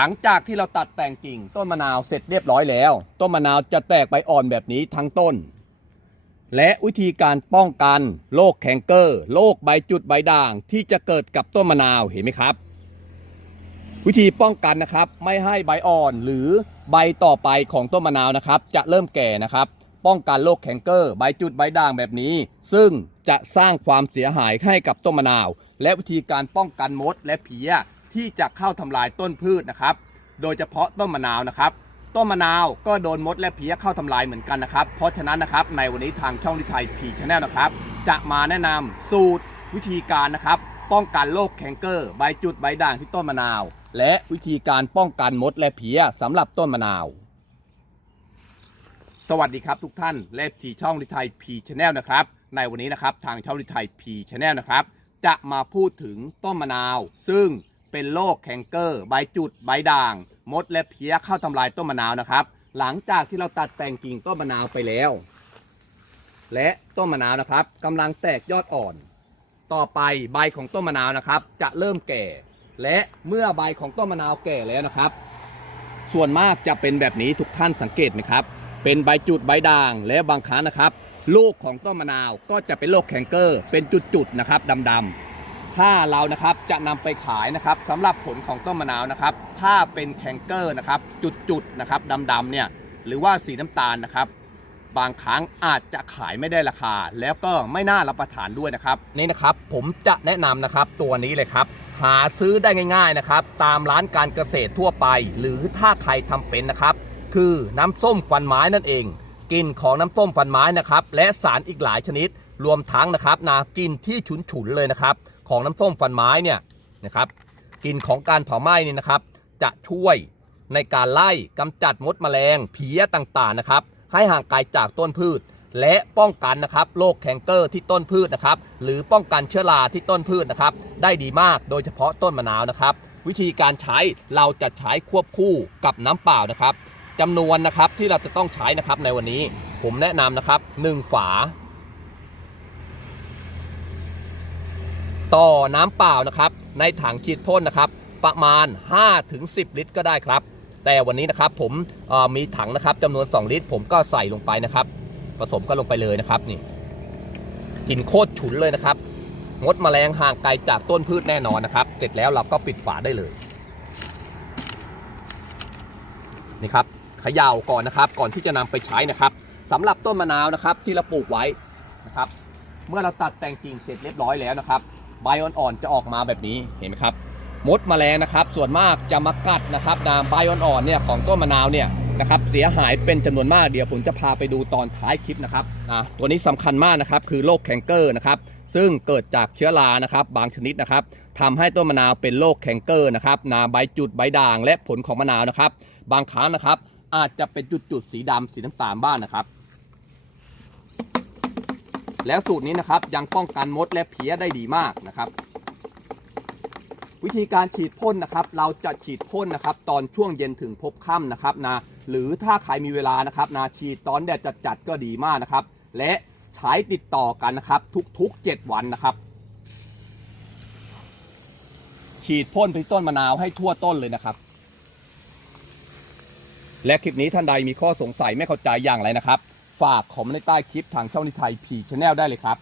หลังจากที่เราตัดแต่งกิ่งต้นมะนาวเสร็จเรียบร้อยแล้ว ต้นมะนาวจะแตกใบอ่อนแบบนี้ทั้งต้น และวิธีการป้องกันโรคแคนเกอร์โรคใบจุดใบด่าง ที่จะเกิดกับต้นมะนาวเห็นไหมครับ วิธีป้องกันนะครับ ไม่ให้ใบอ่อนหรือใบต่อไปของต้นมะนาวนะครับ จะเริ่มแก่นะครับ ป้องกันโรคแคนเกอร์ใบจุดใบด่างแบบนี้ ซึ่งจะสร้างความเสียหายให้กับต้นมะนาว และวิธีการป้องกันมดและเพี้ย ที่จะเข้าทำลายต้นพืชนะครับ โดยเฉพาะต้นมะนาวนะครับ ต้นมะนาวก็โดนมดและเพี้ยเข้าทำลายเหมือนกันนะครับ เพราะฉะนั้นนะครับในวันนี้ทางช่องลิไทยพีชแนลนะครับ จะมาแนะนำสูตรวิธีการนะครับ ป้องกันโรคแคนเกอร์ใบจุดใบด่างที่ต้นมะนาว และวิธีการป้องกันมดและเพี้ยสำหรับต้นมะนาว สวัสดีครับทุกท่านและทีช่องลิไทยพีชแนลนะครับ ในวันนี้นะครับทางช่องลิไทยพีชแนลนะครับ จะมาพูดถึงต้นมะนาว ซึ่ง เป็นโรคแคนเกอร์ ใบจุด ใบด่าง มดและเพี้ยเข้าทำลายต้นมะนาวนะครับ หลังจากที่เราตัดแต่งกิ่งต้นมะนาวไปแล้ว และต้นมะนาวนะครับกำลังแตกยอดอ่อน ต่อไปใบของต้นมะนาวนะครับ จะเริ่มแก่ และเมื่อใบของต้นมะนาวแก่แล้วนะครับ ส่วนมากจะเป็นแบบนี้ทุกท่านสังเกตไหมครับ เป็นใบจุดใบด่างและบางครั้งนะครับลูกของต้นมะนาวก็จะเป็นโรคแคนเกอร์ เป็นจุดๆนะครับดำๆ ถ้าเรานะครับจะนำไปขายนะครับสำหรับผลของต้นมะนาวนะครับ ถ้าเป็นแคนเกอร์นะครับจุดๆนะครับดำๆเนี่ยหรือว่าสีน้ำตาลนะครับ บางครั้งอาจจะขายไม่ได้ราคา แล้วก็ไม่น่ารับประทานด้วยนะครับนี่นะครับผมจะแนะนำนะครับตัวนี้เลยครับ หาซื้อได้ง่าย ๆนะครับ ตามร้านการเกษตรทั่วไป หรือถ้าใครทำเป็นนะครับ คือน้ำส้มฟันไม้นั่นเองกลิ่นของน้ำส้มฟันไม้นะครับ และสารอีกหลายชนิด รวมทั้งนะครับนากลิ่นที่ฉุนๆเลยนะครับ ของน้ำส้มฟันไม้เนี่ยนะครับกลิ่นของการเผาไหม้นี่นะครับ จะช่วยในการไล่กำจัดมดแมลงเพี้ยต่างๆนะครับ ให้ห่างไกลจากต้นพืช และป้องกันนะครับโรคแคนเกอร์ที่ต้นพืชนะครับ หรือป้องกันเชื้อราที่ต้นพืชนะครับ ได้ดีมากโดยเฉพาะต้นมะนาวนะครับ วิธีการใช้เราจะใช้ควบคู่กับน้ำเปล่านะครับจำนวนนะครับที่เราจะต้องใช้นะครับในวันนี้ ผมแนะนำนะครับ 1 ฝา ต่อน้ำเปล่านะครับ ในถังฉีดพ่นนะครับ ประมาณ 5-10 ลิตรก็ได้ครับ แต่วันนี้นะครับผมมีถังนะครับจำนวน 2 ลิตร ผมก็ใส่ลงไปนะครับ ผสมก็ลงไปเลยนะครับนี่กลิ่นโคตรฉุนเลยนะครับ งดแมลงห่างไกลจากต้นพืชแน่นอนนะครับ เสร็จแล้วเราก็ปิดฝาได้เลยนี่ครับเขย่าก่อนนะครับ ก่อนที่จะนำไปใช้นะครับสำหรับต้นมะนาวนะครับ ที่เราปลูกไว้นะครับ เมื่อเราตัดแต่งกิ่งเสร็จเรียบร้อยแล้วนะครับ ใบอ่อนๆจะออกมาแบบนี้เห็นไหมครับ มดแมลงนะครับ ส่วนมากจะมากัดนะครับนามใบอ่อนๆเนี่ยของต้นมะนาวเนี่ยนะครับเสียหายเป็นจำนวนมากเดี๋ยวผมจะพาไปดูตอนท้ายคลิปนะครับนะตัวนี้สำคัญมากนะครับคือโรคแคนเกอร์นะครับซึ่งเกิดจากเชื้อรานะครับบางชนิดนะครับทำให้ต้นมะนาวเป็นโรคแคนเกอร์นะครับนาใบจุดใบด่างและผลของมะนาวนะครับ บางครั้งนะครับอาจจะเป็นจุดๆสีดำสีน้ำตาลบ้างนะครับ แล้วสูตรนี้นะครับยังป้องกันมดและเพี้ยได้ดีมากนะครับ วิธีการฉีดพ่นนะครับ เราจะฉีดพ่นนะครับ ตอนช่วงเย็นถึงพบค่ำนะครับนะหรือถ้าใครมีเวลานะครับนะฉีดตอนแดดจัดๆก็ดีมากนะครับ และใช้ติดต่อกันนะครับ ทุกๆ 7 วันนะครับ ฉีดพ่นไปต้นมะนาวให้ทั่วต้นเลยนะครับ และคลิปนี้ท่านใดมีข้อสงสัยไม่เข้าใจอย่างไรนะครับ ฝากคอมเมนต์ใต้คลิปทางช่องนิไทยพีชแนลได้เลยครับ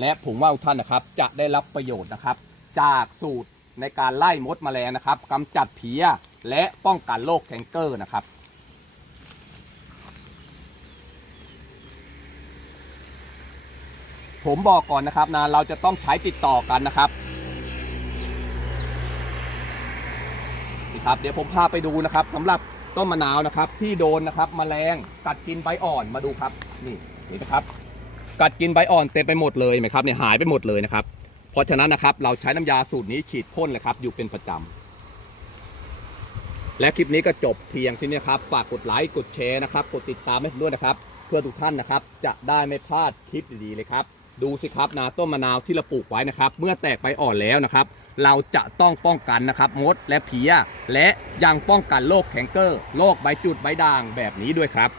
และผมว่าท่านนะครับจะได้รับประโยชน์นะครับ จากสูตรในการไล่มดแมลงนะครับกำจัดเพี้ยและป้องกันโรคแคนเกอร์นะครับผมบอกก่อนนะครับนะเราจะต้องใช้ติดต่อกันนะครับนี่ครับ เดี๋ยวผมพาไปดูนะครับสำหรับ ต้นมะนาวนะครับ ที่โดนนะครับแมลงกัดกินใบอ่อนมาดูครับ นี่นี่นะครับ กัดกินใบอ่อนเต็มไปหมดเลยไหมครับเนี่ยหายไปหมดเลยนะครับ เพราะฉะนั้นนะครับ เราใช้น้ำยาสูตรนี้ฉีดพ่นเลยครับ อยู่เป็นประจำและคลิปนี้ก็จบเพียงที่นี้ครับ ฝากกดไลค์กดแชร์นะครับ กดติดตามให้ผมด้วยนะครับ เพื่อทุกท่านนะครับ จะได้ไม่พลาดคลิปดีๆเลยครับ ดูสิครับนาต้นมะนาวที่เราปลูกไว้นะครับ เมื่อแตกใบอ่อนแล้วนะครับ เราจะต้องป้องกันนะครับมดและเพียและยังป้องกันโรคแคนเกอร์โรคใบจุดใบด่างแบบนี้ด้วยครับ